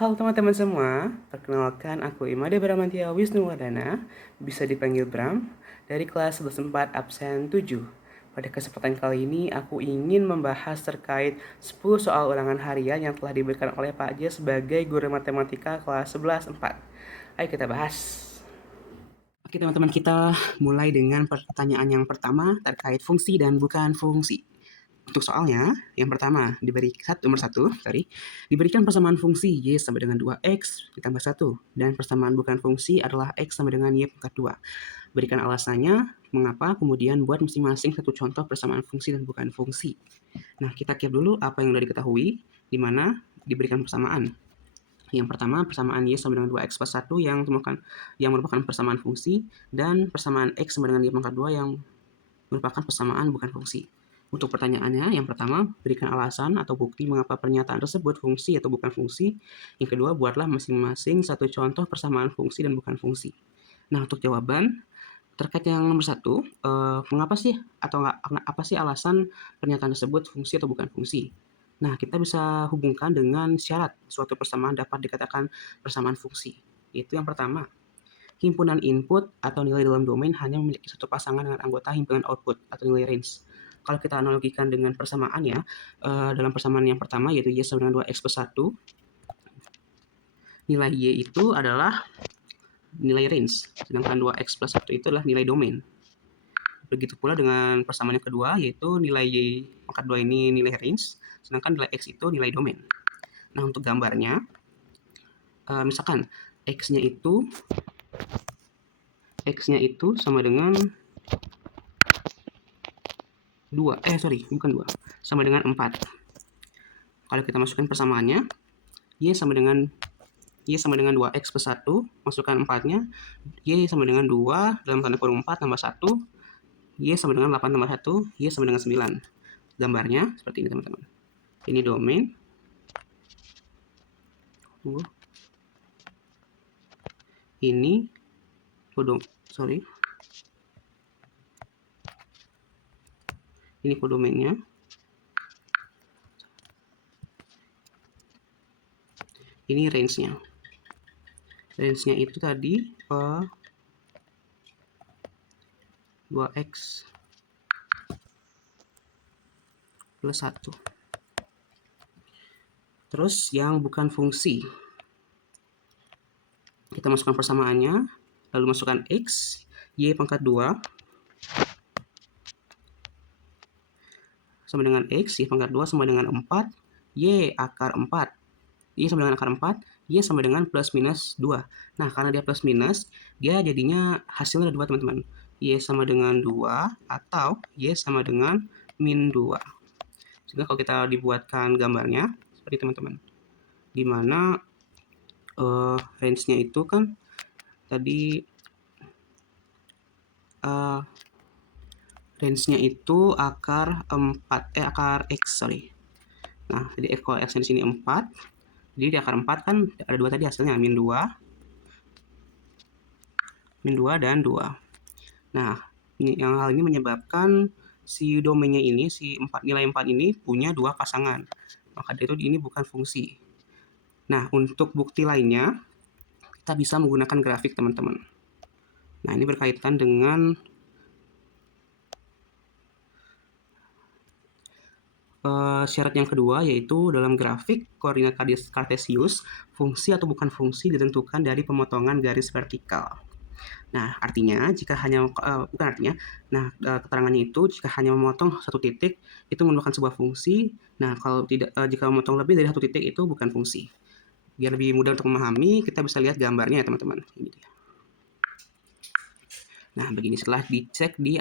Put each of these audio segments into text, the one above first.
Halo teman-teman semua, perkenalkan aku Imade Bramantia Wisnuwardana, bisa dipanggil Bram, dari kelas 11 absen 7. Pada kesempatan kali ini aku ingin membahas terkait 10 soal ulangan harian yang telah diberikan oleh Pak J sebagai guru matematika kelas 11 4. Ayo kita bahas. Oke teman-teman, kita mulai dengan pertanyaan yang pertama terkait fungsi dan bukan fungsi. Untuk soalnya, yang pertama, diberikan persamaan fungsi Y sama dengan 2X ditambah 1, dan persamaan bukan fungsi adalah X sama dengan Y pangkat 2. Berikan alasannya, mengapa, kemudian buat masing-masing satu contoh persamaan fungsi dan bukan fungsi. Nah, kita cek dulu apa yang sudah diketahui, di mana diberikan persamaan. Yang pertama, persamaan Y sama dengan 2X plus 1 yang merupakan persamaan fungsi, dan persamaan X sama dengan Y pangkat 2 yang merupakan persamaan bukan fungsi. Untuk pertanyaannya, yang pertama, berikan alasan atau bukti mengapa pernyataan tersebut fungsi atau bukan fungsi. Yang kedua, buatlah masing-masing satu contoh persamaan fungsi dan bukan fungsi. Nah, untuk jawaban, terkait yang nomor satu, mengapa sih atau apa sih alasan pernyataan tersebut fungsi atau bukan fungsi? Nah, kita bisa hubungkan dengan syarat suatu persamaan dapat dikatakan persamaan fungsi. Yaitu yang pertama, himpunan input atau nilai dalam domain hanya memiliki satu pasangan dengan anggota himpunan output atau nilai range. Kalau kita analogikan dengan persamaan ya, dalam persamaan yang pertama yaitu Y sama dengan 2X plus 1, nilai Y itu adalah nilai range, sedangkan 2X plus 1 itu adalah nilai domain. Begitu pula dengan persamaan yang kedua, yaitu nilai Y pangkat 2 ini nilai range, sedangkan nilai X itu nilai domain. Nah, untuk gambarnya, misalkan X-nya itu sama dengan 2, sama dengan 4. Kalau kita masukkan persamaannya, Y sama dengan 2X plus 1, masukkan 4-nya, Y sama dengan 2, dalam tanda kurung 4 tambah 1, Y sama dengan 8 tambah 1, Y sama dengan 9. Gambarnya seperti ini teman-teman. Ini domain. Ini ini kodomennya. Ini range-nya. Range-nya itu tadi 2X plus 1. Terus yang bukan fungsi, kita masukkan persamaannya, lalu masukkan X, Y pangkat 2, sama dengan X, Y pangkat 2 sama dengan 4, Y akar 4. Y sama dengan akar 4, Y sama dengan plus minus 2. Nah, karena dia plus minus, dia jadinya hasilnya ada 2 teman-teman. Y sama dengan 2 atau Y sama dengan min 2. Sehingga kalau kita dibuatkan gambarnya, seperti teman-teman. Dimana range-nya itu kan tadi range-nya itu akar X, Nah, jadi kalau X di sini 4, jadi di akar 4 kan ada 2 tadi hasilnya, min 2 dan 2. Nah, hal ini menyebabkan si domainnya ini, nilai 4 ini punya 2 pasangan. Maka dari itu ini bukan fungsi. Nah, untuk bukti lainnya, kita bisa menggunakan grafik teman-teman. Nah, ini berkaitan dengan syarat yang kedua, yaitu dalam grafik koordinat kartesius, fungsi atau bukan fungsi ditentukan dari pemotongan garis vertikal. Nah, keterangannya itu jika hanya memotong satu titik itu merupakan sebuah fungsi. Nah, kalau tidak, jika memotong lebih dari satu titik itu bukan fungsi. Biar lebih mudah untuk memahami, kita bisa lihat gambarnya ya teman-teman. Ini dia. Nah, begini setelah dicek di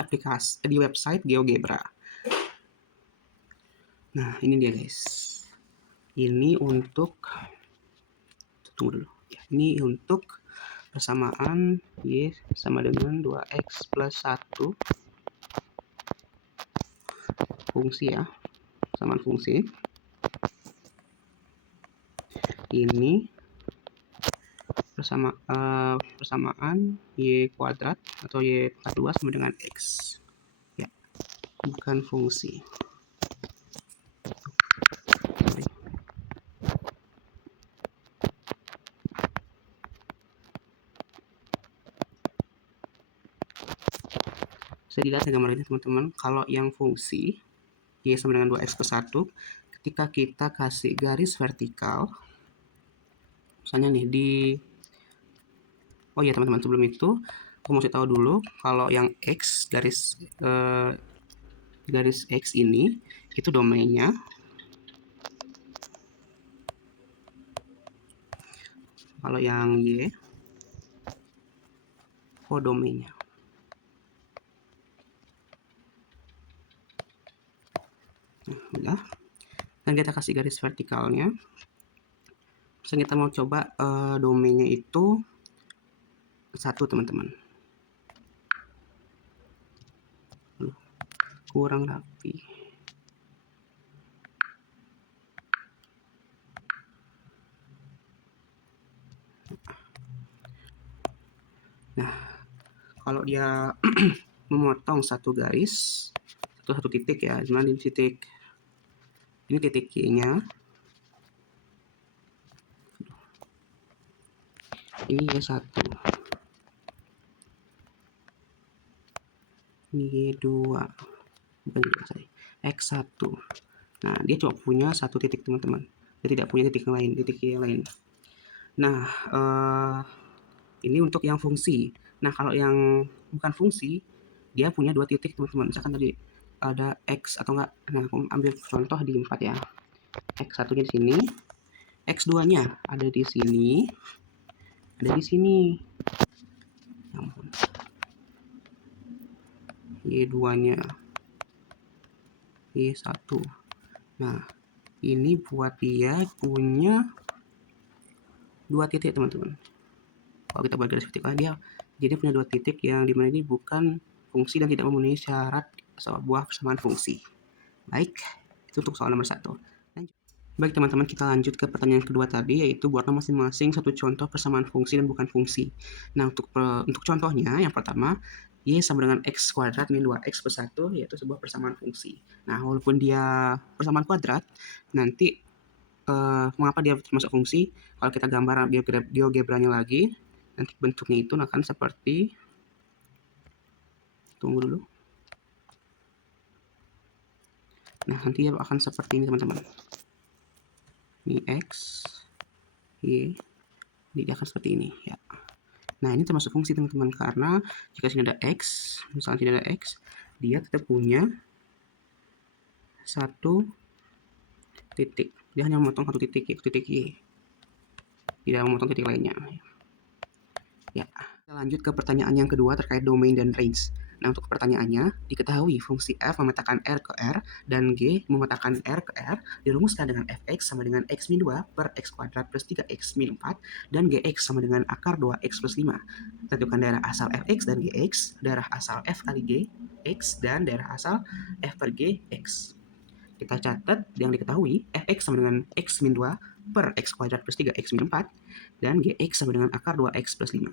website GeoGebra. Nah, ini dia guys. Ini untuk Ini untuk persamaan Y sama dengan 2X plus 1 fungsi ya, persamaan fungsi. Ini persamaan Y kuadrat atau Y pangkat 2 sama dengan X ya, bukan fungsi. Bisa dilihat di gambar ini teman-teman, kalau yang fungsi Y sama dengan 2X plus 1, ketika kita kasih garis vertikal, misalnya nih oh iya teman-teman, sebelum itu aku mau tahu dulu kalau yang X garis X ini itu domainnya. Kalau yang Y domainnya. Nah, udah. Dan kita kasih garis vertikalnya. Terus kita mau coba domainnya itu 1 teman-teman. Kurang rapi. Nah, kalau dia memotong satu garis, satu titik ya, cuman ini titik Y-nya, ini Y1, ini Y2, bukan Y2, sorry, X1. Nah, dia cuma punya satu titik teman-teman, dia tidak punya titik yang lain. Nah, ini untuk yang fungsi. Nah, kalau yang bukan fungsi, dia punya 2 titik teman-teman. Misalkan tadi ada X atau enggak, nah aku ambil contoh di 4 ya. X1-nya di sini, X2-nya ada di sini, ada di sini. Ya ampun. Y2-nya, Y1. Nah, ini buat dia punya 2 titik teman-teman. Kalau kita buat garis vertikal, dia jadi punya 2 titik yang dimana ini bukan fungsi dan tidak memenuhi syarat sebuah persamaan fungsi. Baik, itu untuk soal nomor 1. Baik teman-teman, kita lanjut ke pertanyaan kedua tadi, yaitu buatlah masing-masing satu contoh persamaan fungsi dan bukan fungsi. Nah, untuk contohnya, yang pertama, Y sama dengan X kuadrat min 2X plus 1, yaitu sebuah persamaan fungsi. Nah, walaupun dia persamaan kuadrat, nanti mengapa dia termasuk fungsi? Kalau kita gambar GeoGebra-nya lagi, nanti bentuknya itu akan seperti, tunggu dulu. Nah, nanti dia akan seperti ini teman-teman. Ini X, Y, dia akan seperti ini ya. Nah, ini termasuk fungsi teman-teman, karena jika sini ada X, misalnya tidak ada X, dia tetap punya satu titik. Dia hanya memotong satu titik, yaitu titik Y. Tidak memotong titik lainnya. Ya, kita lanjut ke pertanyaan yang kedua terkait domain dan range. Nah, untuk pertanyaannya, diketahui fungsi f memetakan R ke R dan G memetakan R ke R dirumuskan dengan fx sama dengan x min 2 per x kuadrat plus 3x min 4 dan gx sama dengan akar 2x plus 5. Tentukan daerah asal fx dan gx, daerah asal f kali g, x, dan daerah asal f per g, x. Kita catat yang diketahui, fx sama dengan x min 2 per x kuadrat plus 3x min 4 dan gx sama dengan akar 2x plus 5.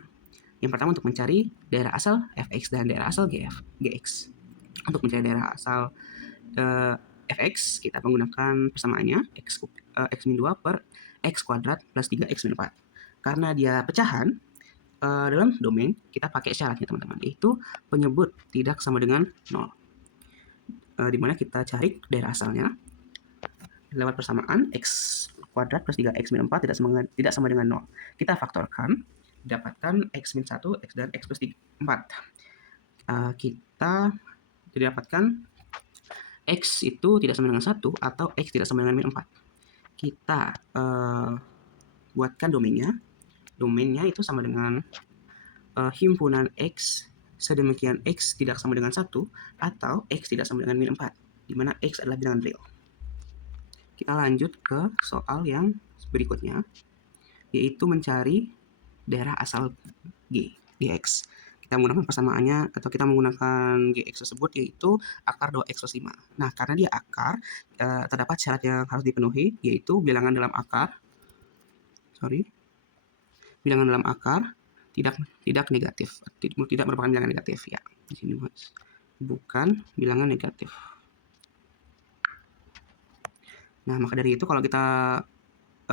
Yang pertama untuk mencari daerah asal fx dan daerah asal gx. Untuk mencari daerah asal fx, kita menggunakan persamaannya x min 2 per x kuadrat plus 3x min 4. Karena dia pecahan, dalam domain kita pakai syaratnya teman-teman, yaitu penyebut tidak sama dengan 0. Dimana kita cari daerah asalnya lewat persamaan x kuadrat plus 3x min 4 tidak sama dengan 0. Kita faktorkan, dapatkan x min 1, x dan x plus 4. Kita didapatkan x itu tidak sama dengan 1 atau x tidak sama dengan min 4. Kita buatkan domainnya. Domainnya itu sama dengan himpunan x sedemikian x tidak sama dengan 1 atau x tidak sama dengan min 4, di mana x adalah bilangan real. Kita lanjut ke soal yang berikutnya, yaitu mencari daerah asal gx. Kita menggunakan persamaannya, atau kita menggunakan gx tersebut, yaitu akar 2x plus 5. Nah, karena dia akar, terdapat syarat yang harus dipenuhi, yaitu bilangan dalam akar tidak negatif, tidak merupakan bilangan negatif ya. Di sini bukan bilangan negatif. Nah, maka dari itu kalau kita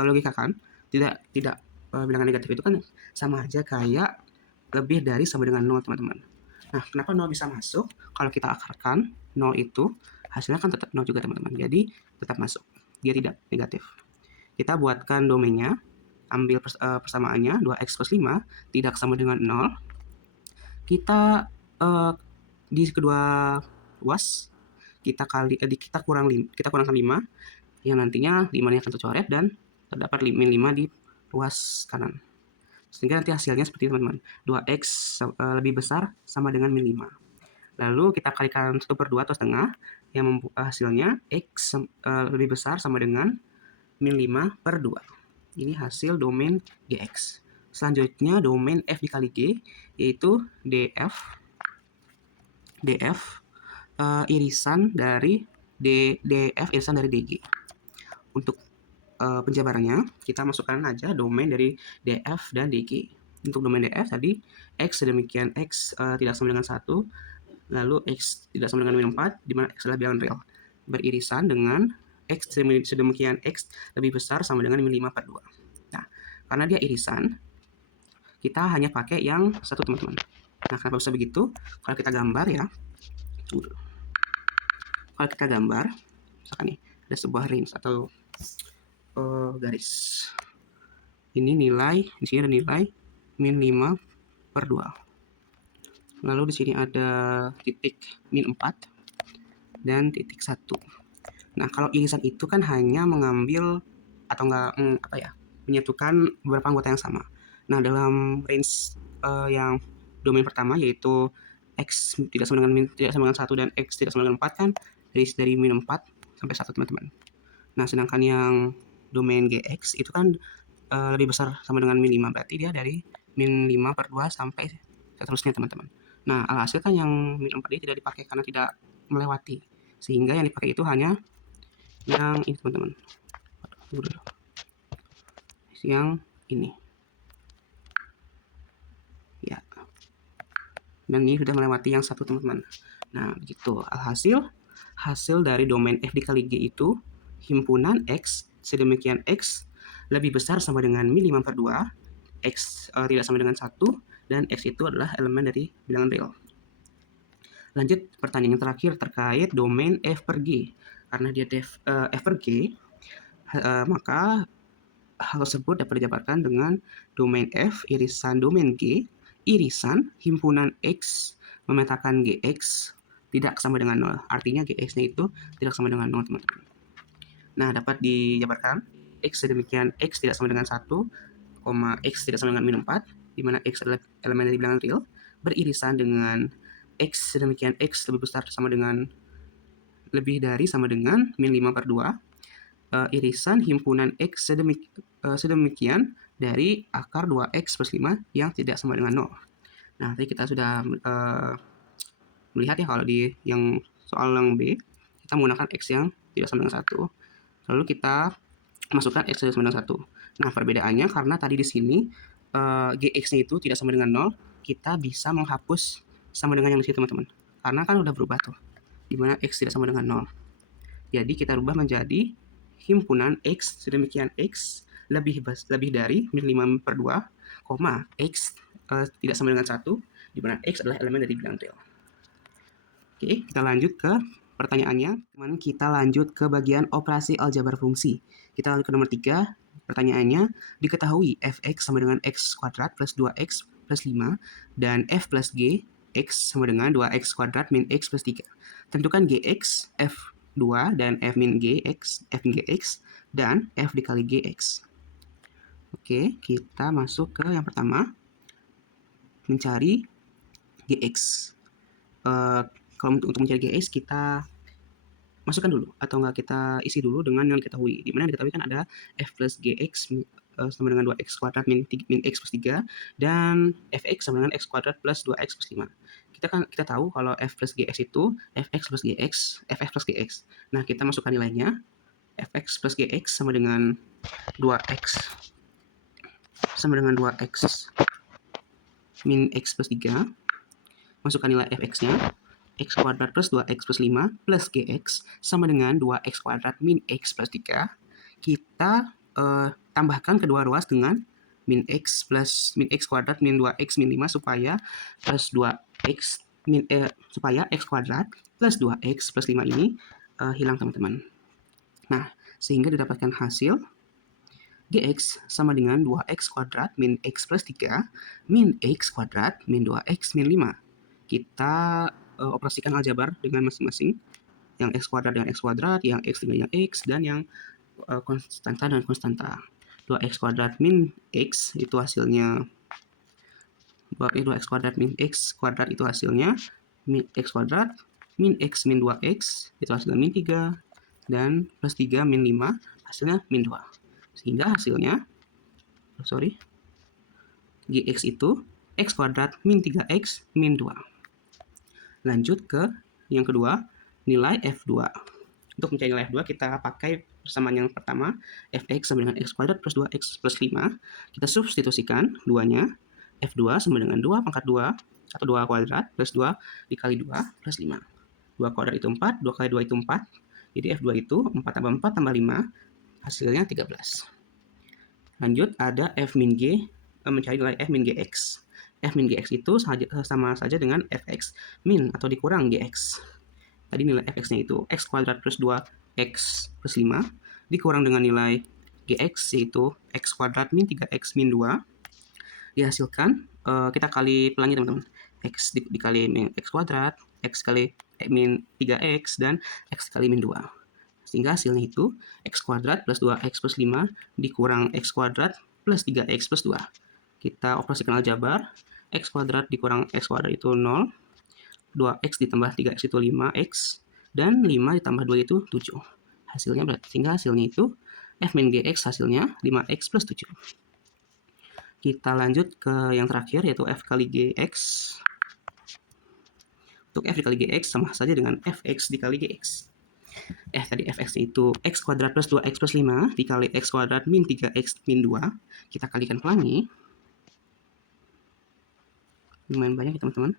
logikakan, tidak bilangan negatif itu kan sama aja kayak lebih dari sama dengan 0 teman-teman. Nah, kenapa 0 bisa masuk? Kalau kita akarkan 0 itu hasilnya kan tetap 0 juga teman-teman. Jadi tetap masuk. Dia tidak negatif. Kita buatkan domainnya, ambil persamaannya 2x plus 5 tidak sama dengan 0. Kita di kedua ruas kita kurangkan 5 yang nantinya 5-nya akan tercoret dan terdapat min 5 di ruas kanan. Sehingga nanti hasilnya seperti itu teman-teman. 2x lebih besar sama dengan min 5. Lalu kita kalikan 1/2 atau setengah yang membuat hasilnya x lebih besar sama dengan min 5/2. Ini hasil domain Gx. Selanjutnya domain f dikali g yaitu df irisan dari df irisan dari dg. Untuk penjabarannya kita masukkan aja domain dari df dan dg. Untuk domain df tadi x sedemikian x tidak sama dengan 1, lalu x tidak sama dengan min 4, di mana x adalah bilangan real, beririsan dengan x sedemikian x lebih besar sama dengan min 5/2. Nah, karena dia irisan, kita hanya pakai yang satu teman-teman. Nah, kenapa bisa begitu? Kalau kita gambar ya, kalau kita gambar, misalkan nih, ada sebuah range atau garis. Ini nilai, di sini ada nilai min 5/2. Lalu di sini ada titik min 4 dan titik 1. Nah, kalau irisan itu kan hanya mengambil atau menyatukan beberapa anggota yang sama. Nah, dalam range yang domain pertama yaitu x tidak sama dengan 1 dan x tidak sama dengan 4 kan dari min 4 sampai 1 teman-teman. Nah, sedangkan yang domain gx itu kan lebih besar sama dengan min 5, berarti dia dari min 5/2 sampai seterusnya teman-teman. Nah, alhasil kan yang min 4 ini tidak dipakai karena tidak melewati, sehingga yang dipakai itu hanya yang ini teman-teman, yang ini ya, dan ini sudah melewati yang satu teman-teman. Nah, begitu. Alhasil hasil dari domain f dikali g itu himpunan x sedemikian x lebih besar sama dengan min 5/2, x tidak sama dengan 1, dan x itu adalah elemen dari bilangan real. Lanjut pertanyaan yang terakhir terkait domain f per g. Karena dia f per g, maka hal tersebut dapat dijabarkan dengan domain f irisan domain g irisan himpunan x memetakan gx tidak sama dengan 0. Artinya gx-nya itu tidak sama dengan 0 teman-teman. Nah, dapat dijabarkan x sedemikian x tidak sama dengan 1, x tidak sama dengan min 4, di mana x adalah elemen dari bilangan real, beririsan dengan x sedemikian x lebih besar sama dengan lebih dari sama dengan min 5/2, irisan himpunan x sedemikian dari akar 2x plus 5 yang tidak sama dengan 0. Nah, tadi kita sudah melihat ya kalau di yang soal yang B, kita menggunakan x yang tidak sama dengan 1. Lalu kita masukkan x tidak sama dengan 1. Nah, perbedaannya karena tadi di sini gx-nya itu tidak sama dengan 0, kita bisa menghapus sama dengan yang di sini teman-teman. Karena kan udah berubah tuh, di mana x tidak sama dengan 0. Jadi kita rubah menjadi himpunan x sedemikian x lebih dari min 5/2, x tidak sama dengan 1, di mana x adalah elemen dari bilangan real. Oke, kita lanjut ke pertanyaannya. Teman, kita lanjut ke bagian operasi aljabar fungsi. Kita lanjut ke nomor 3. Pertanyaannya, diketahui fx sama dengan x kuadrat plus 2x plus 5 dan f plus g x sama dengan 2x kuadrat min x plus 3. Tentukan gx, f2 dan f min gx, dan f dikali gx. Oke, kita masuk ke yang pertama, mencari gx. Kalau untuk mencari gx kita masukkan dulu atau enggak kita isi dulu dengan yang diketahui. Di mana diketahui kan ada f plus gx sama dengan 2x kuadrat min x plus 3 dan fx sama dengan x kuadrat plus 2x plus 5. Kita tahu kalau f plus gx itu fx plus gx. Nah, kita masukkan nilainya. Fx plus gx sama dengan 2x min x plus 3. Masukkan nilai fx-nya. X kuadrat plus 2x plus 5 plus gx sama dengan 2x kuadrat min x plus 3. Kita tambahkan kedua ruas dengan min x kuadrat min 2x min 5 supaya plus 2x supaya x kuadrat plus 2x plus 5 ini hilang, teman-teman. Nah, sehingga didapatkan hasil Gx sama dengan 2x kuadrat min x plus 3 min x kuadrat min 2x min 5. Kita operasikan aljabar dengan masing-masing. Yang x kuadrat dengan x kuadrat, yang x dengan yang x, dan yang konstanta dan konstanta. 2x kuadrat min x itu hasilnya 2x kuadrat min x kuadrat itu hasilnya min x kuadrat min x min 2x itu hasilnya min 3 dan plus 3 min 5 hasilnya min 2. Sehingga hasilnya Gx itu x kuadrat min 3x min 2. Lanjut ke yang kedua, nilai F2. Untuk mencari nilai F2 kita pakai persamaan yang pertama, fx sama dengan x kuadrat plus 2x plus 5. Kita substitusikan 2-nya, F2 sama dengan 2 pangkat 2 atau 2 kuadrat plus 2 dikali 2 plus 5. 2 kuadrat itu 4, 2 kali 2 itu 4. Jadi F2 itu 4 tambah 4 tambah 5, hasilnya 13. Lanjut ada F min G, mencari nilai F min Gx. F min Gx itu sama saja dengan Fx min atau dikurang Gx. Tadi nilai Fx-nya itu x kuadrat plus 2x plus 5 dikurang dengan nilai Gx yaitu x kuadrat min 3x min 2. Dihasilkan, kita kali pelangi teman-teman. X dikali min x kuadrat, x kali min 3x, dan x kali min 2. Sehingga hasilnya itu x kuadrat plus 2x plus 5 dikurang x kuadrat plus 3x plus 2. Kita operasikan aljabar. X kuadrat dikurang x kuadrat itu 0. 2x ditambah 3x itu 5x. Dan 5 ditambah 2 itu 7. Hasilnya berarti, sehingga hasilnya itu F min Gx hasilnya 5x plus 7. Kita lanjut ke yang terakhir yaitu F kali Gx. Untuk F dikali Gx sama saja dengan Fx dikali Gx. Tadi Fx itu x kuadrat plus 2x plus 5 dikali x kuadrat min 3x min 2. Kita kalikan pelangi. Lumayan banyak ya teman-teman.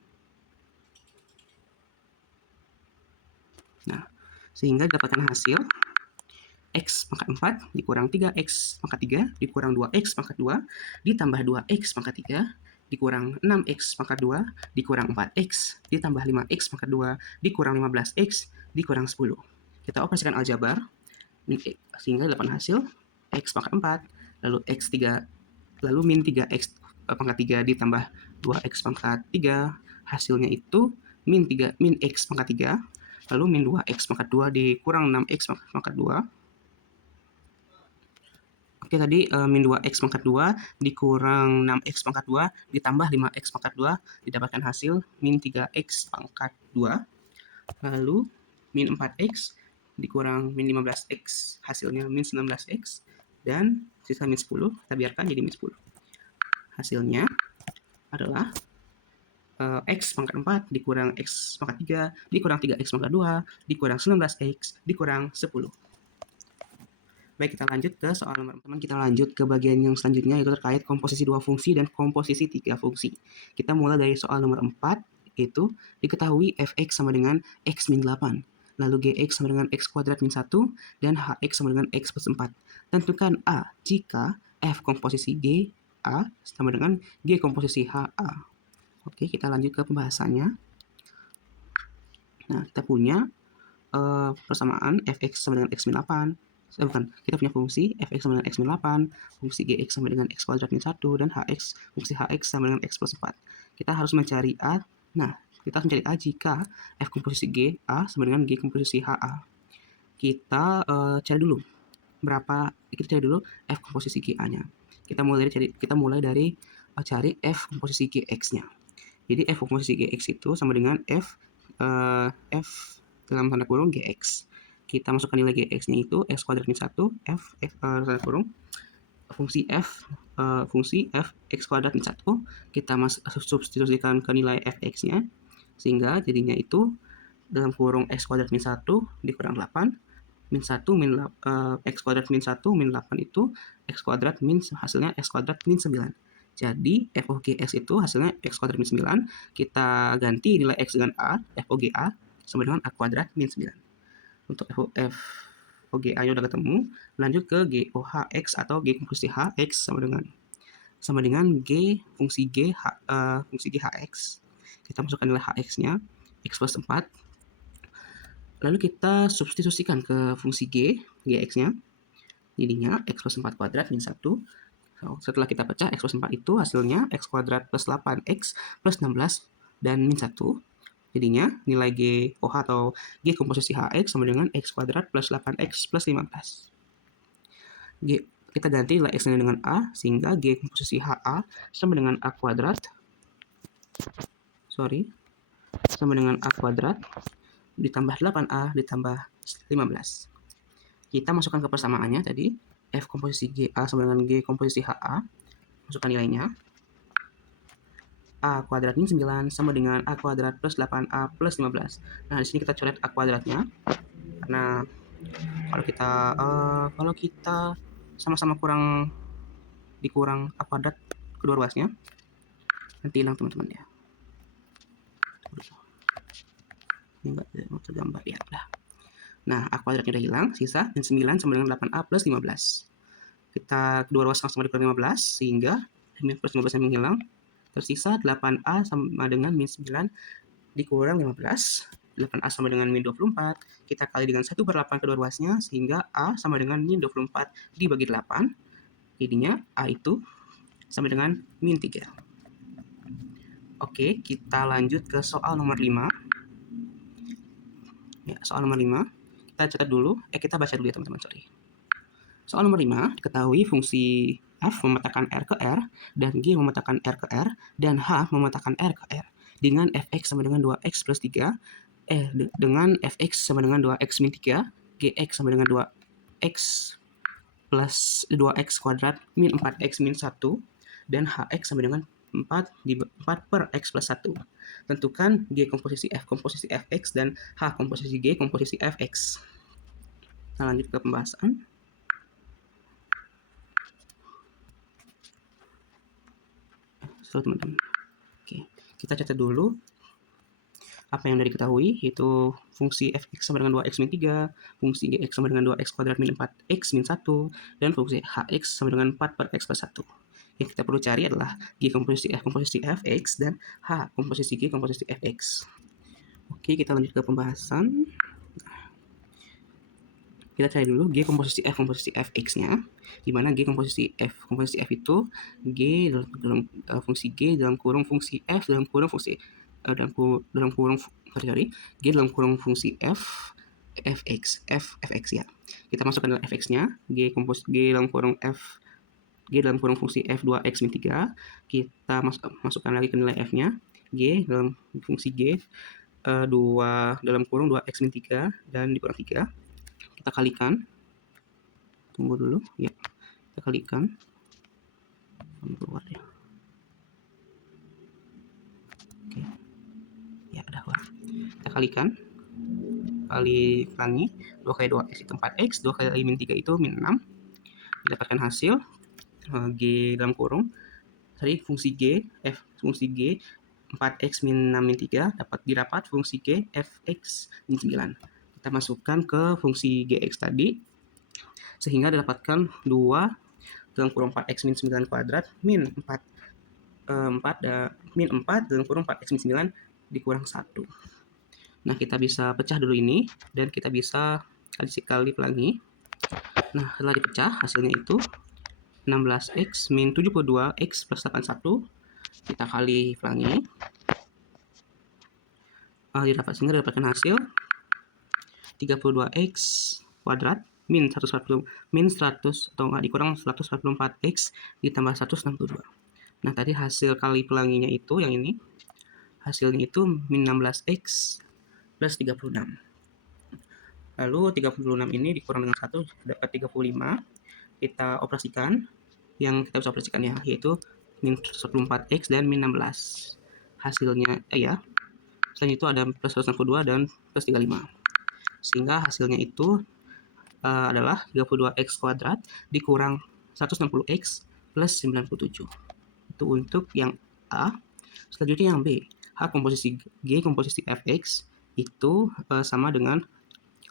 Nah, sehingga dapatkan hasil x pangkat 4 dikurang 3x pangkat 3 dikurang 2x pangkat 2 ditambah 2x pangkat 3 dikurang 6x pangkat 2 dikurang 4x ditambah 5x pangkat 2 dikurang 15x dikurang 10. Kita operasikan aljabar sehingga dapat hasil x pangkat 4 lalu x3 lalu min 3x pangkat 3 ditambah 2x pangkat 3 hasilnya itu min x pangkat 3 lalu min 2x pangkat 2 dikurang 6x pangkat 2. Oke, tadi min 2x pangkat 2 dikurang 6x pangkat 2 ditambah 5x pangkat 2 didapatkan hasil min 3x pangkat 2. Lalu min 4x dikurang min 15x hasilnya min 19x. Dan sisa min 10 kita biarkan jadi min 10. Hasilnya adalah x pangkat 4 dikurang x pangkat 3 dikurang 3x pangkat 2 dikurang 19x dikurang 10. Baik, kita lanjut ke soal nomor teman. Kita lanjut ke bagian yang selanjutnya yaitu terkait komposisi 2 fungsi dan komposisi 3 fungsi. Kita mulai dari soal nomor 4 yaitu diketahui fx sama dengan x min 8. Lalu gx sama dengan x kuadrat min 1 dan hx sama dengan x plus 4. Tentukan A jika f komposisi G A sama dengan G komposisi HA. Oke, kita lanjut ke pembahasannya. Nah, kita punya persamaan fx sama dengan x min 8. Kita punya fungsi fx sama dengan x min 8, fungsi gx sama dengan x kuadrat min 1, dan fungsi hx sama dengan x plus 4. Kita harus mencari A. Nah, kita harus mencari A jika f komposisi G A sama dengan G komposisi HA. Kita cari dulu f komposisi GA-nya. Kita mulai dari cari f komposisi Gx-nya. Jadi f komposisi Gx itu sama dengan f dalam tanda kurung Gx. Kita masukkan nilai Gx-nya itu x kuadrat min 1 f tanda kurung fungsi f x kuadrat min 1 kita substitusikan ke nilai fx-nya sehingga jadinya itu dalam kurung x kuadrat min 1 dikurang 8 min 1 min x kuadrat min 1 min 8 itu x kuadrat min hasilnya x kuadrat min 9. Jadi f of gx itu hasilnya x kuadrat min 9. Kita ganti nilai x dengan a, f of ga sama dengan a kuadrat min 9. Untuk f of ga-nya udah ketemu, lanjut ke g of hx atau g komposisi hx sama dengan g fungsi g hx. Kita masukkan nilai hx-nya, x plus 4. Lalu kita substitusikan ke fungsi gx-nya. Jadinya x plus 4 kuadrat min 1. Setelah kita pecah, x plus 4 itu hasilnya x kuadrat plus 8x plus 16 dan min 1. Jadinya nilai GOH atau G komposisi HX sama dengan x kuadrat plus 8x plus 15. Kita ganti nilai x-nya dengan A, sehingga G komposisi HA sama dengan A kuadrat. Sama dengan A kuadrat ditambah 8A ditambah 15. Kita masukkan ke persamaannya tadi, F komposisi GA sama dengan G komposisi HA. Masukkan nilainya. A kuadrat min 9 sama dengan A kuadrat plus 8A plus 15. Nah, di sini kita coret A kuadratnya. Karena kalau kita sama-sama dikurang A kuadrat kedua ruasnya, nanti hilang teman-teman ya. Ini enggak tergambar ya, udah. Nah, A kuadratnya udah hilang, sisa min 9 sama dengan 8A plus 15. Kita kedua ruas sama dikurang 15, sehingga min plus 15 yang menghilang. Tersisa 8A sama dengan min 9 dikurang 15. 8A sama dengan min 24. Kita kali dengan 1/8 kedua ruasnya, sehingga A sama dengan min 24 dibagi 8. Jadinya A itu sama dengan min 3. Oke, kita lanjut ke soal nomor 5. Ya, soal nomor 5. Kita baca dulu ya teman-teman, sorry. Soal nomor 5, diketahui fungsi f memetakan R ke R, dan G memetakan R ke R, dan H memetakan R ke R, dengan fx sama dengan 2x plus 3, dengan fx sama dengan 2x min 3, gx sama dengan 2x plus 2x kuadrat min 4x min 1, dan hx sama dengan 4 per x plus 1. Tentukan G komposisi F komposisi fx dan H komposisi G komposisi fx. Kita lanjut ke pembahasan. Teman-teman. Oke, kita catat dulu apa yang sudah diketahui, yaitu fungsi fx sama dengan 2x min 3, fungsi gx sama dengan 2x kuadrat min 4x min 1, dan fungsi hx sama dengan 4 per x plus 1. Yang kita perlu cari adalah G komposisi F komposisi fx dan H komposisi G komposisi fx. Oke, kita lanjut ke pembahasan. Kita cari dulu G komposisi F komposisi fx-nya, di mana G komposisi F itu G dalam fungsi G dalam kurung fungsi F dalam kurung fungsi G dalam kurung fungsi fx ya. Kita masukkan nilai fx-nya, G dalam kurung fungsi f 2x min 3. Kita masukkan lagi ke nilai f-nya, G dalam fungsi G 2 dalam kurung 2x min 3 dan dikurang 3. Kita kalikan. Tunggu dulu ya. Kita kalikan. Keluar ya. Oke. Ya, udah keluar. Kita kalikan. Pelangi 2 kali 2x itu 4x, 2 kali min 3 itu min 6. Didapatkan hasil G dalam kurung tadi fungsi G 4x min 6 min 3 didapat fungsi G fx min 9. Kita masukkan ke fungsi gx tadi, sehingga didapatkan 2 dalam kurung 4x min 9 kuadrat min 4 dalam kurung 4x min 9 dikurang 1. Nah, kita bisa pecah dulu ini, dan kita bisa kali pelangi. Nah, setelah dipecah, hasilnya itu 16x min 72x plus 81. Kita kali pelangi. Sehingga didapatkan hasil 32x kuadrat min 100 atau nggak dikurang 144x ditambah 162. Nah, tadi hasil kali pelanginya itu yang ini. Hasilnya itu min 16x plus 36. Lalu 36 ini dikurang dengan 1 dapat 35. Kita operasikan. Yang kita bisa operasikan ya, yaitu min 144x dan min 16. Hasilnya selain itu ada plus 162 dan plus 35. Sehingga hasilnya itu adalah 32x kuadrat dikurang 160x plus 97. Itu untuk yang A. Selanjutnya yang B. H komposisi G komposisi fx itu sama dengan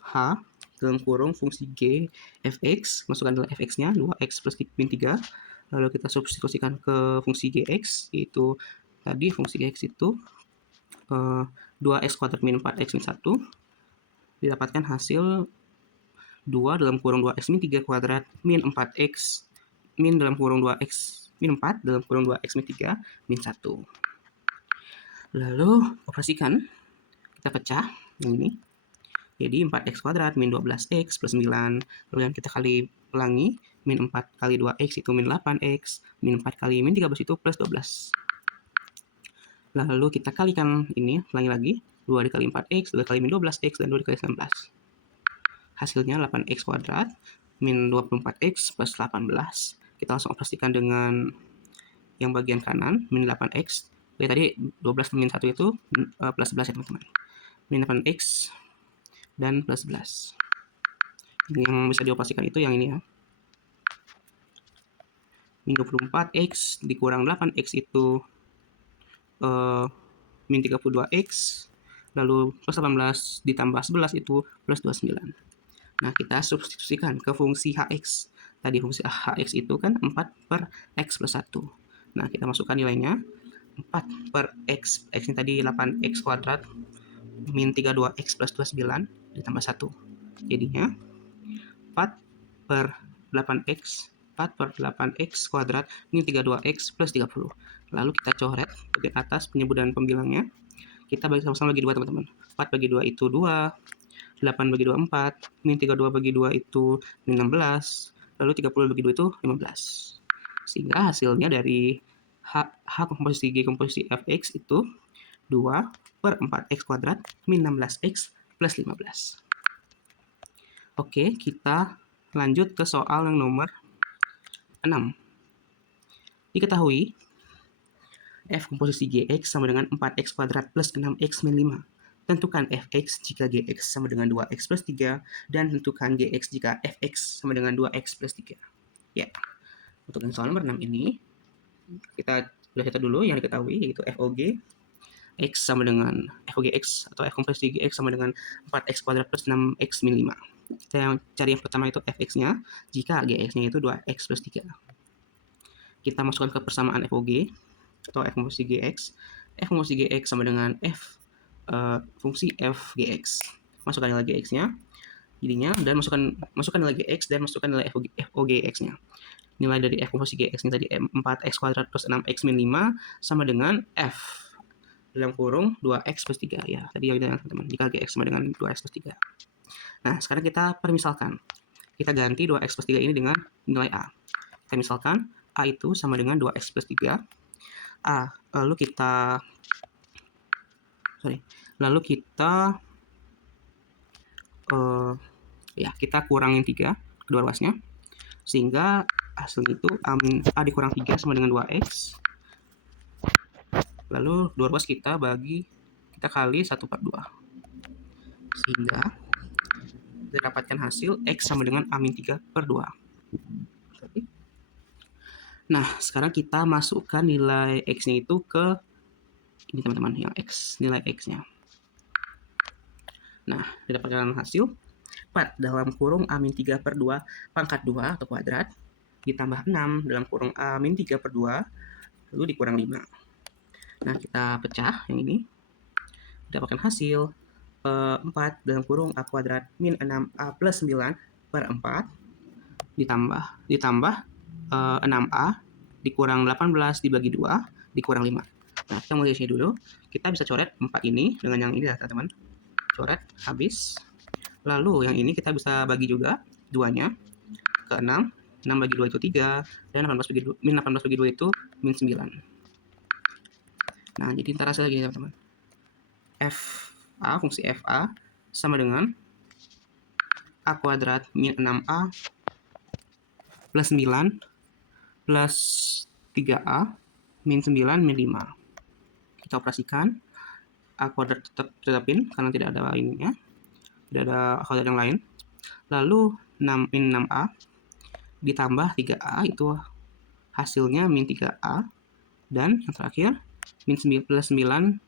H dalam kurung fungsi G fx, masukkan nilai fx-nya 2x plus min 3. Lalu kita substitusikan ke fungsi gx, yaitu tadi fungsi gx itu 2x kuadrat min 4x min 1, didapatkan hasil 2 dalam kurung 2x min 3 kuadrat min 4x min dalam kurung 2x min 4 dalam kurung 2x min 3 min 1. Lalu operasikan, kita pecah yang ini. Jadi 4x kuadrat min 12x plus 9, lalu yang kita kali pelangi, min 4 kali 2x itu min 8x, min 4 kali min 13 itu plus 12. Lalu kita kalikan ini, pelangi lagi, 2 dikali 4x, 2 kali min 12x, dan 2 dikali 19. Hasilnya 8x kuadrat min 24x plus 18. Kita langsung operasikan dengan yang bagian kanan, min 8x. Oke, tadi 12 min 1 itu plus 11 ya teman-teman. Min 8x dan plus 11. Yang bisa dioperasikan itu yang ini ya. Min 24x dikurang 8x itu min 32x, lalu plus 18 ditambah 11 itu plus 29. Nah, kita substitusikan ke fungsi hx. Tadi fungsi hx itu kan 4 per x plus 1. Nah, kita masukkan nilainya. 4 per x, x-nya tadi 8x kuadrat, min 32x plus 29, ditambah 1. Jadinya 4 per 8x, 4 per 8x kuadrat, min 32x plus 30. Lalu kita coret bagian atas penyebut dan pembilangnya. Kita bagi sama-sama bagi 2 teman-teman. 4 bagi 2 itu 2, 8 bagi 2 4, min 32 bagi 2 itu min 16, lalu 30 bagi 2 itu 15. Sehingga hasilnya dari H komposisi G komposisi Fx itu 2 per 4x kuadrat min 16x plus 15. Oke, kita lanjut ke soal yang nomor 6. Diketahui F komposisi Gx sama dengan 4x kuadrat plus 6x min 5. Tentukan Fx jika Gx sama dengan 2x plus 3, dan tentukan Gx jika Fx sama dengan 2x plus 3. Ya, untuk yang soal nomor 6 ini, kita sudah catat dulu yang diketahui, yaitu FOG X sama dengan FOGX atau F komposisi Gx sama dengan 4x kuadrat plus 6x min 5. Kita cari yang pertama itu Fx-nya, jika Gx-nya itu 2x plus 3. Kita masukkan ke persamaan FOG atau F komposisi Gx. F komposisi Gx sama dengan F fungsi f Gx. Masukkan nilai Gx-nya, jadinya, dan masukkan nilai Gx dan masukkan nilai FOGX-nya. Nilai dari F komposisi Gx-nya tadi 4x kuadrat plus 6x min 5 sama dengan F dalam kurung 2x plus 3 ya. Tadi yang teman-teman, jika Gx sama dengan 2x plus 3. Nah, sekarang kita permisalkan. Kita ganti 2x plus 3 ini dengan nilai A. Kita misalkan A itu sama dengan 2x plus 3. Lalu kita kita kurangin 3 kedua ruasnya, sehingga hasilnya itu A dikurang 3 sama dengan 2x. Lalu dua ruas kita kali 1/2, sehingga kita dapatkan hasil x sama dengan A-3/2. Nah, sekarang kita masukkan nilai x-nya itu ke ini teman-teman, yang x, nilai x-nya. Nah, didapatkan hasil 4 dalam kurung A-3/2 pangkat 2 atau kuadrat, ditambah 6 dalam kurung A-3/2, lalu dikurang 5. Nah, kita pecah yang ini, dapatkan hasil 4 dalam kurung A kuadrat min 6A plus 9 per 4, ditambah 6A dikurang 18 dibagi 2 dikurang 5. Nah, kita mulai dari sini dulu. Kita bisa coret 4 ini dengan yang ini ya teman-teman. Coret habis. Lalu yang ini kita bisa bagi juga 2-nya ke 6. 6 bagi 2 itu 3, dan 18 bagi 2 itu min 9. Nah, jadi ntar hasilnya gini teman-teman. Fungsi FA sama dengan A kuadrat min 6A plus 9 plus 3A min 9 min 5. Kita operasikan. A kuadrat tetapin karena tidak ada ininya, tidak ada kuadrat yang lain. Lalu 6 min 6A ditambah 3A itu hasilnya min 3A, dan yang terakhir min 9 plus 9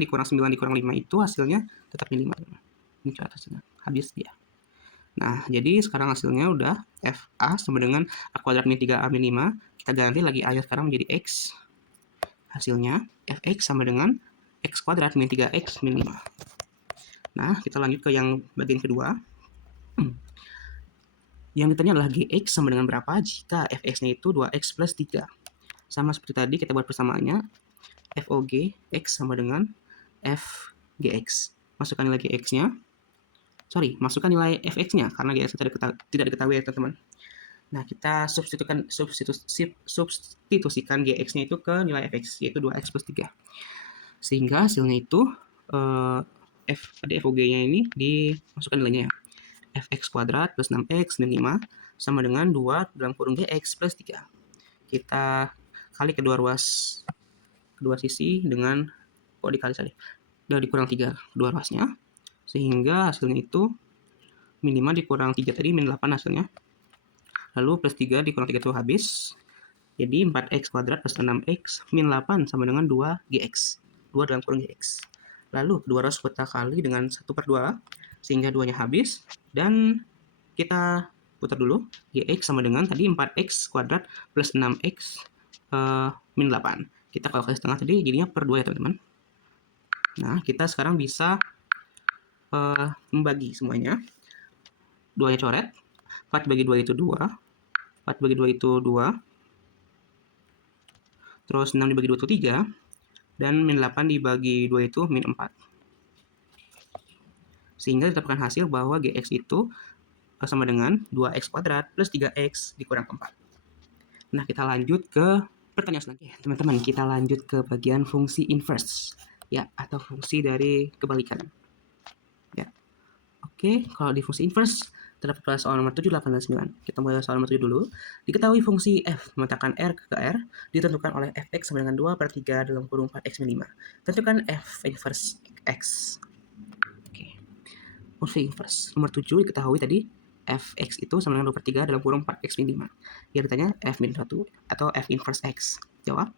dikurang 9 dikurang 5 itu hasilnya tetap min 5. Ini cara hasilnya habis dia. Nah, jadi sekarang hasilnya udah FA sama dengan A kuadrat min 3A min 5. Kita ganti lagi A sekarang menjadi X. Hasilnya Fx sama dengan X kuadrat min 3X min 5. Nah, kita lanjut ke yang bagian kedua. Yang ditanya adalah Gx sama dengan berapa jika Fx-nya itu 2X plus 3. Sama seperti tadi, kita buat persamaannya. FOG X sama dengan FGX. Masukkan nilai Gx-nya. Masukkan nilai Fx-nya, karena Gx tidak diketahui ya teman-teman. Nah, kita substitusikan Gx-nya itu ke nilai Fx, yaitu 2X plus 3. Sehingga hasilnya itu, FOG-nya ini dimasukkan nilainya ya. Fx kuadrat plus 6X min 5 sama dengan 2 dalam kurung Gx plus 3. Kita kali kedua sisi dengan, dikali saja. Dan dikurang 3 kedua ruasnya. Sehingga hasilnya itu min 5 dikurang 3 tadi, min 8 hasilnya. Lalu plus 3 dikurang 3 itu habis. Jadi 4X kuadrat plus 6X min 8 sama dengan 2Gx. 2 dalam kurung Gx. Lalu kedua ruas kita kali dengan 1/2, sehingga 2-nya habis. Dan kita putar dulu. Gx sama dengan tadi 4X kuadrat plus 6X min 8. Kita kalau kali setengah tadi jadinya per 2 ya teman-teman. Nah, kita sekarang bisa membagi semuanya. 2-nya coret. 4 bagi 2 itu 2. 4 bagi 2 itu 2. Terus 6 dibagi 2 itu 3. Dan min 8 dibagi 2 itu min 4. Sehingga didapatkan hasil bahwa Gx itu sama dengan 2X kuadrat plus 3X dikurang 4. Nah, kita lanjut ke pertanyaan selanjutnya. Teman-teman, kita lanjut ke bagian fungsi inverse. Ya, atau fungsi dari kebalikan. Ya. Oke, kalau di fungsi inverse, terdapat pada soal nomor 7, 8, dan 9. Kita mulai soal nomor 7 dulu. Diketahui fungsi f memetakan r ke r ditentukan oleh fx sama dengan 2/3 dalam kurung 4x min 5. Tentukan f inverse x. Oke. Fungsi inverse. Nomor 7 diketahui tadi fx itu sama dengan 2/3 dalam kurung 4x min 5. Yang ditanya f min 1 atau f inverse x. Jawab.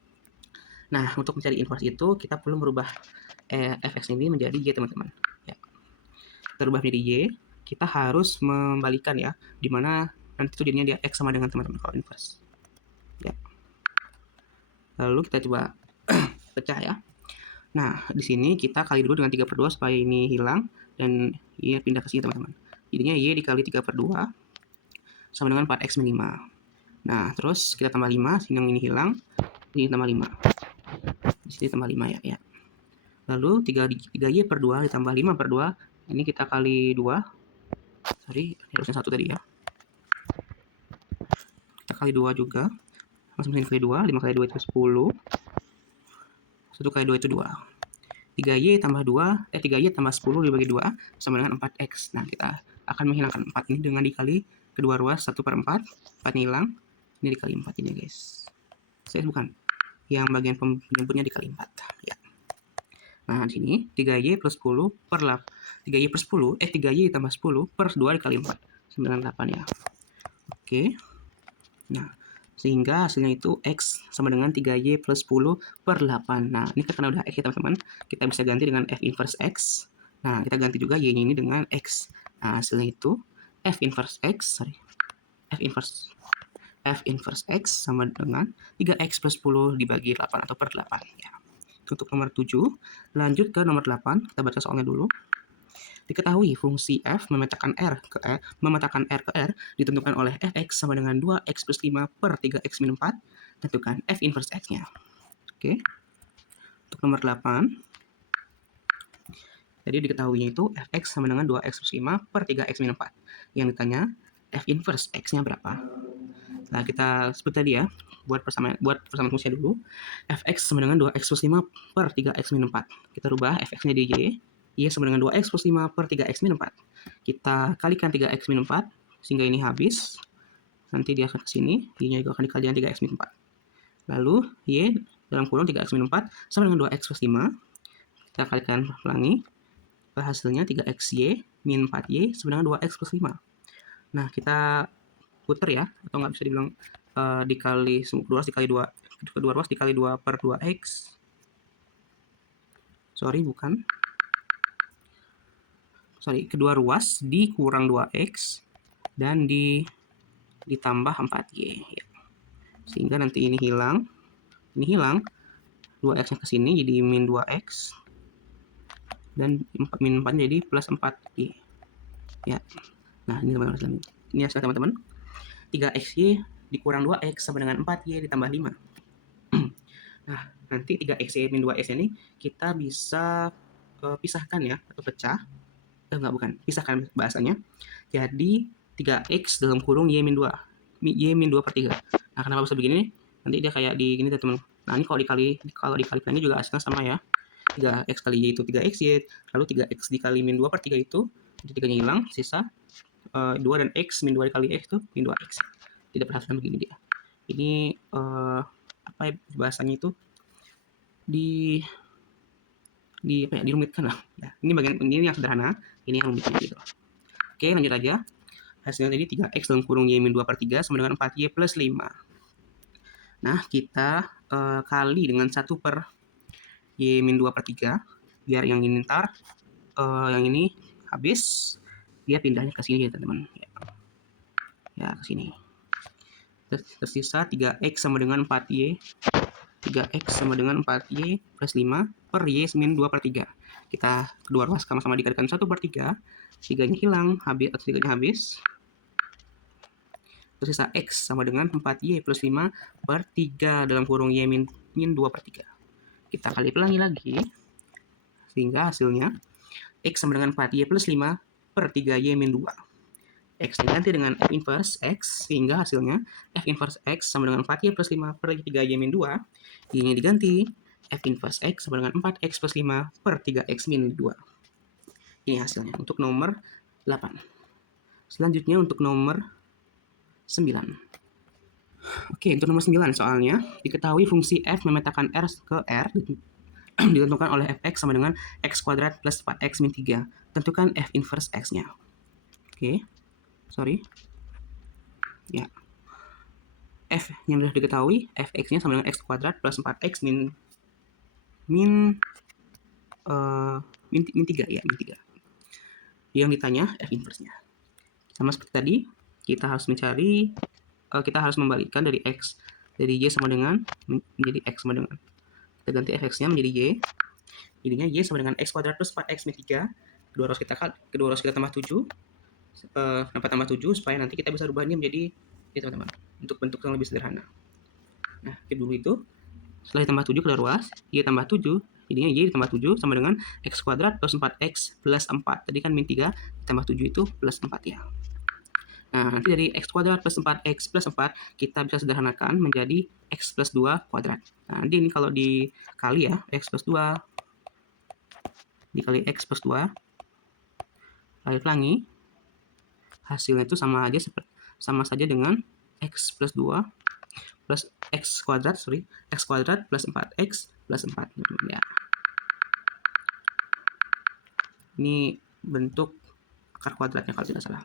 Nah, untuk mencari inverse itu, kita perlu merubah fx ini menjadi y, teman-teman. Ya. Kita rubah menjadi y. Kita harus membalikan ya, dimana nanti itu jadinya dia x sama dengan teman-teman kalau inverse. Ya. Lalu kita coba pecah ya. Nah, di sini kita kali dulu dengan 3/2 supaya ini hilang dan y pindah ke sini teman-teman. Jadinya y dikali 3/2 sama dengan 4x min 5. Nah, terus kita tambah 5, sehingga ini hilang. Ini tambah 5. Di sini tambah 5 ya. Lalu 3y/2 ditambah 5/2. Ini kita kali 2. Harusnya 1 tadi ya. Kita kali 2 juga. Langsung kali 2. 5 kali 2 itu 10. 1 kali 2 itu 2. 3y tambah 10 dibagi 2 sama dengan 4x. Nah, kita akan menghilangkan 4 ini dengan dikali kedua ruas 1/4. 4-nya hilang. Ini dikali 4 ini guys. Bukan. Yang bagian penjemputnya dikali 4. Ya. Nah, di sini 3y plus 10 per 8. 3y per 10, 3y tambah 10 per 2 dikali 4. 98 ya. Oke. Nah, sehingga hasilnya itu x sama dengan 3y plus 10 per 8. Nah, ini karena udah x ya teman-teman, kita bisa ganti dengan f inverse x. Nah, kita ganti juga y-nya ini dengan x. Nah, hasilnya itu f inverse x sama dengan 3x plus 10 dibagi 8 atau per 8 ya. Untuk nomor 7, lanjut ke nomor 8, kita baca soalnya dulu. Diketahui fungsi f memetakan r ke r ditentukan oleh fx sama dengan 2x plus 5 per 3x min 4. Tentukan f inverse x-nya. Oke. Untuk nomor 8, jadi diketahuinya itu fx sama dengan 2x plus 5 per 3x min 4. Yang ditanya f inverse x-nya berapa? Nah, kita seperti tadi ya, buat persamaan fungsinya dulu. Fx sama dengan 2x plus 5 per 3x min 4. Kita rubah fx-nya di y sama dengan 2x plus 5 per 3x min 4. Kita kalikan 3x min 4, sehingga ini habis. Nanti dia akan ke sini, y-nya juga akan dikali dengan 3x min 4. Lalu, y dalam kurung 3x min 4 sama dengan 2x plus 5. Kita kalikan ulangi. Hasilnya 3xy min 4y sama dengan 2x plus 5. Nah, kita putar ya, atau nggak bisa dibilang dikali kedua ruas dikali 2 per 2x. Kedua ruas dikurang 2x dan ditambah 4y ya. Sehingga nanti ini hilang 2x nya ke sini jadi min 2x dan min 4 jadi plus 4Y. Ya. Nah, ini teman-teman. Ini hasil teman-teman. 3XY dikurang 2X sama dengan 4Y ditambah 5. Nah, nanti 3XY min 2X ini kita bisa pisahkan ya, atau pecah. Enggak, bukan. Pisahkan bahasanya. Jadi 3X dalam kurung Y min 2. Y min 2 per 3. Nah, kenapa bisa begini? Nanti dia kayak di gini teman. Nah, ini kalau dikalikan ini juga hasilnya sama ya. 3X kali Y itu 3XY. Lalu 3X dikali min 2 per 3 itu, jadi 3-nya hilang, sisa 2 dan X min 2 dikali X itu min 2X. Tidak berhasil begini dia. Ini apa ya bahasanya itu? Dirumitkan lah. Ya, ini bagian ini yang sederhana, ini yang rumit gitu. Oke, lanjut aja. Hasilnya tadi 3X dalam kurung Y min 2 per 3 sama dengan 4Y plus 5. Nah, kita kali dengan 1 per Y min 2 per 3. Biar yang ini ntar, yang ini habis, dia pindahnya ke sini ya teman-teman. Ya, ke sini. Tersisa 3X sama dengan 4Y. 3X sama dengan 4Y plus 5 per Y min 2 per 3. Kita kedua ruas sama-sama dikalikan 1 per 3. 3-nya hilang, habis, atau 3-nya habis. Tersisa X sama dengan 4Y plus 5 per 3 dalam kurung Y min 2 per 3. Kita kali pelangi lagi. Sehingga hasilnya X sama dengan 4Y plus 5 per 3Y min 2. X diganti dengan F inverse X, sehingga hasilnya F inverse X sama dengan 4Y plus 5 per 3Y min 2. Y-nya diganti F inverse X sama dengan 4X plus 5 per 3X min 2. Ini hasilnya untuk nomor 8. Selanjutnya untuk nomor 9. Oke, untuk nomor 9 soalnya, diketahui fungsi F memetakan R ke R ditentukan oleh Fx sama dengan X kuadrat plus 4X min 3. Tentukan F inverse X-nya. Oke, sorry. Ya. F yang sudah diketahui, Fx-nya sama dengan X kuadrat plus 4X min 3 ya, min 3. Yang ditanya F inverse-nya. Sama seperti tadi, kita harus mencari, kita harus membalikkan dari X, dari Y sama dengan menjadi X sama dengan. Kita ganti Fx-nya menjadi Y. Jadinya Y sama dengan X kuadrat plus 4X min 3. Kedua ruas kita tambah 7. Kenapa tambah 7? Supaya nanti kita bisa rubahnya menjadi ini teman-teman, untuk bentuk yang lebih sederhana. Nah, kita dulu itu, setelah ditambah 7 kedua ruas, Y tambah 7, jadinya Y ditambah 7 sama dengan X kuadrat plus 4X plus 4. Tadi kan min 3, ditambah 7 itu plus 4 ya. Nah, nanti dari X kuadrat plus 4X plus 4, kita bisa sederhanakan menjadi X plus 2 kuadrat. Nah, nanti ini kalau dikali ya, X plus 2 dikali X plus 2, kali pelangi, hasilnya itu sama saja dengan X plus 2 plus X kuadrat plus 4X plus 4. Ya. Ini bentuk akar kuadratnya kalau tidak salah.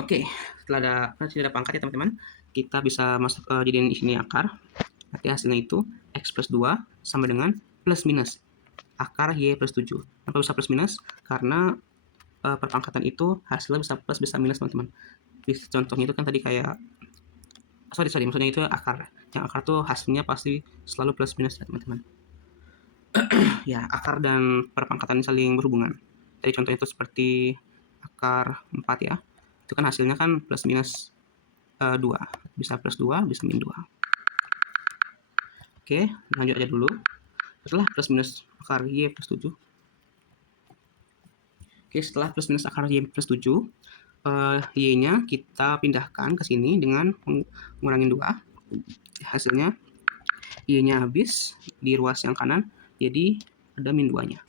Oke, setelah ada pangkat ya teman-teman, kita bisa masuk jadiin di sini akar. Nanti hasilnya itu X plus 2 sama dengan plus minus akar Y plus 7. Kenapa bisa plus minus? Karena perpangkatan itu hasilnya bisa plus bisa minus teman-teman. Contohnya itu kan tadi kayak maksudnya itu akar. Yang akar tuh hasilnya pasti selalu plus minus ya teman-teman. Ya, akar dan perpangkatan saling berhubungan. Tadi contohnya itu seperti akar 4 ya. Itu kan hasilnya kan plus minus 2. Bisa plus 2, bisa min 2. Oke, lanjut aja dulu. Setelah plus minus akar Y plus 7. Oke, setelah plus minus akar Y plus 7, Y-nya kita pindahkan ke sini dengan mengurangin 2. Hasilnya Y-nya habis di ruas yang kanan, jadi ada min 2-nya.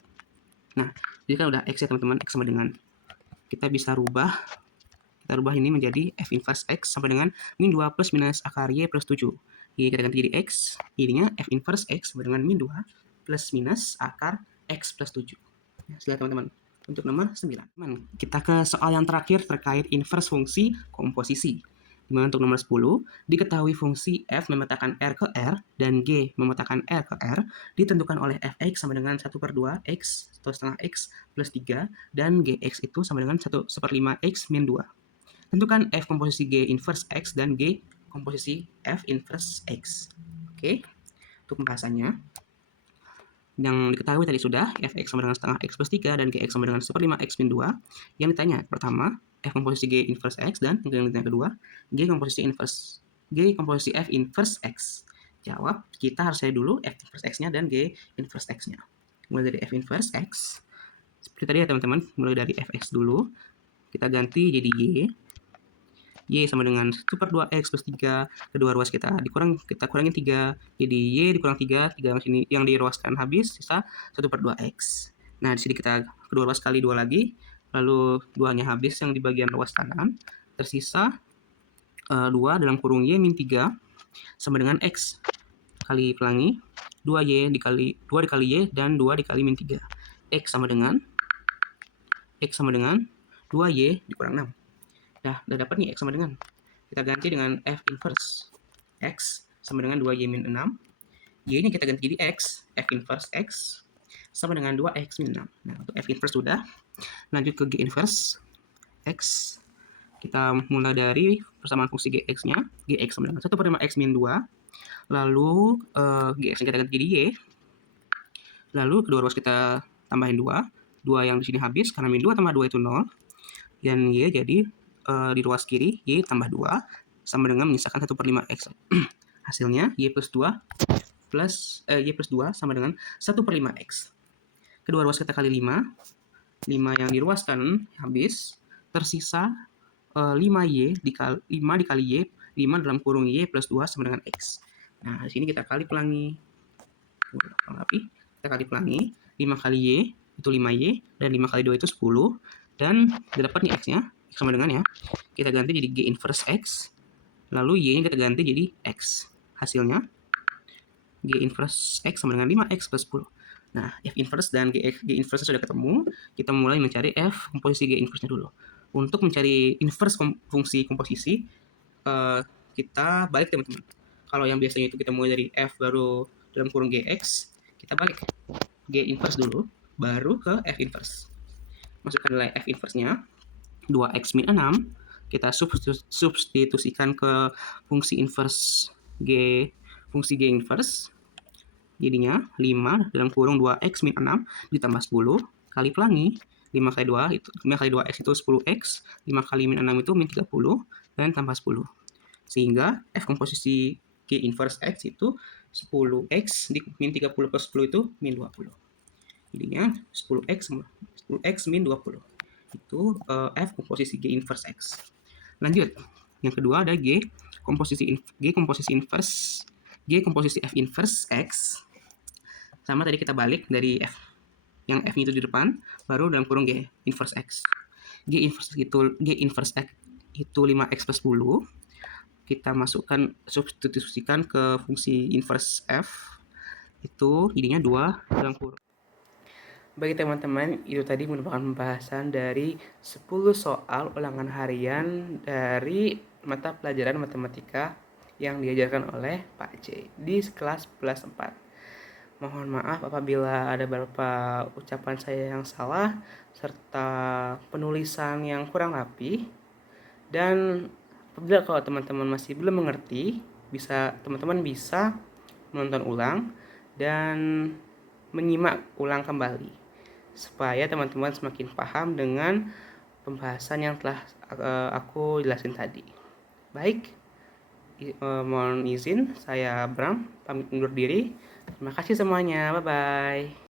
Nah, jadi kan udah X ya teman-teman, X sama dengan. Kita bisa rubah ini menjadi F inverse X sama dengan min 2 plus minus akar Y plus 7. Y kita ganti jadi X, jadinya F inverse X sama dengan min 2 plus minus akar X plus 7. Ya, silakan teman-teman. Untuk nomor 9. Kita ke soal yang terakhir terkait inverse fungsi komposisi. Dimana untuk nomor 10, diketahui fungsi F memetakan R ke R dan G memetakan R ke R ditentukan oleh Fx sama dengan 1 per 2 X atau setengah X plus 3 dan Gx itu sama dengan 1/5 X min 2. Tentukan F komposisi G inverse X dan G komposisi F inverse X. Oke, untuk pembahasannya. Yang diketahui tadi sudah, fx sama dengan setengah x plus 3 dan gx sama dengan 1/5 x min 2. Yang ditanya pertama, f komposisi g inverse x, dan yang ditanya kedua, g komposisi f inverse x. Jawab, kita harus cari dulu f inverse x-nya dan g inverse x-nya. Mulai dari f inverse x, seperti tadi ya teman-teman, mulai dari fx dulu, kita ganti jadi y sama dengan 1/2x plus 3, kedua ruas kita kurangin 3, jadi y dikurang 3 sini yang diruaskan habis, sisa 1/2x. Nah, di sini kita kedua ruas kali 2 lagi, lalu 2-nya habis yang di bagian ruas kanan, tersisa 2 dalam kurung y min 3 sama dengan x kali pelangi 2 dikali y dan 2 dikali min 3. X sama dengan 2y dikurang 6. Nah, udah dapat nih x sama dengan. Kita ganti dengan f inverse x sama dengan 2y min 6. Y-nya kita ganti jadi x, f inverse x sama dengan 2x min 6. Nah, untuk f inverse sudah. Lanjut ke g inverse x. Kita mulai dari persamaan fungsi gx-nya. Gx sama dengan 1/5x min 2. Lalu gx-nya kita ganti jadi y. Lalu kedua ruas kita tambahin 2. 2 yang di sini habis, karena min 2 tambah 2 itu 0. Dan y jadi di ruas kiri, y tambah 2 sama dengan menyisakan 1/5x. Hasilnya, y plus 2 sama dengan 1/5x. Kedua ruas kita kali 5. 5 yang diruaskan habis, tersisa 5 dikali y, 5 dalam kurung y plus 2 sama dengan x. Nah, di sini kita kali pelangi. Kita kali pelangi, 5 kali y itu 5y, dan 5 kali 2 itu 10. Dan dapat nih x-nya, sama dengan ya, kita ganti jadi g inverse x, lalu y-nya kita ganti jadi x. Hasilnya g inverse x sama dengan 5x plus 10. Nah, f inverse dan g inverse sudah ketemu, kita mulai mencari f komposisi g inverse-nya dulu. Untuk mencari inverse fungsi komposisi, kita balik teman-teman. Kalau yang biasanya itu kita mulai dari f baru dalam kurung gx, kita balik g inverse dulu, baru ke f inverse. Masukkan nilai f inverse-nya, 2x min 6, kita substitusikan ke fungsi inverse fungsi g inverse, jadinya 5 dalam kurung 2x min 6 ditambah 10 kali pelangi, 5 kali 2x itu 10x, 5 kali min 6 itu min 30, dan tambah 10. Sehingga f komposisi g inverse x itu 10x min 30 plus 10 itu min 20. Jadinya 10x min 20. Itu f komposisi g inverse x. Lanjut, yang kedua ada g komposisi f inverse x. Sama tadi kita balik dari f yang f itu di depan, baru dalam kurung g inverse x. G inverse x itu 5x plus 10. Kita masukkan, substitusikan ke fungsi inverse f, itu jadinya 2 dalam kurung. Bagi teman-teman, itu tadi merupakan pembahasan dari 10 soal ulangan harian dari mata pelajaran matematika yang diajarkan oleh Pak C di kelas 4. Mohon maaf apabila ada beberapa ucapan saya yang salah, serta penulisan yang kurang rapi. Dan apabila kalau teman-teman masih belum mengerti, teman-teman bisa menonton ulang dan menyimak ulang kembali, supaya teman-teman semakin paham dengan pembahasan yang telah aku jelasin tadi. Baik, mohon izin, saya Bram, pamit undur diri. Terima kasih semuanya, bye-bye.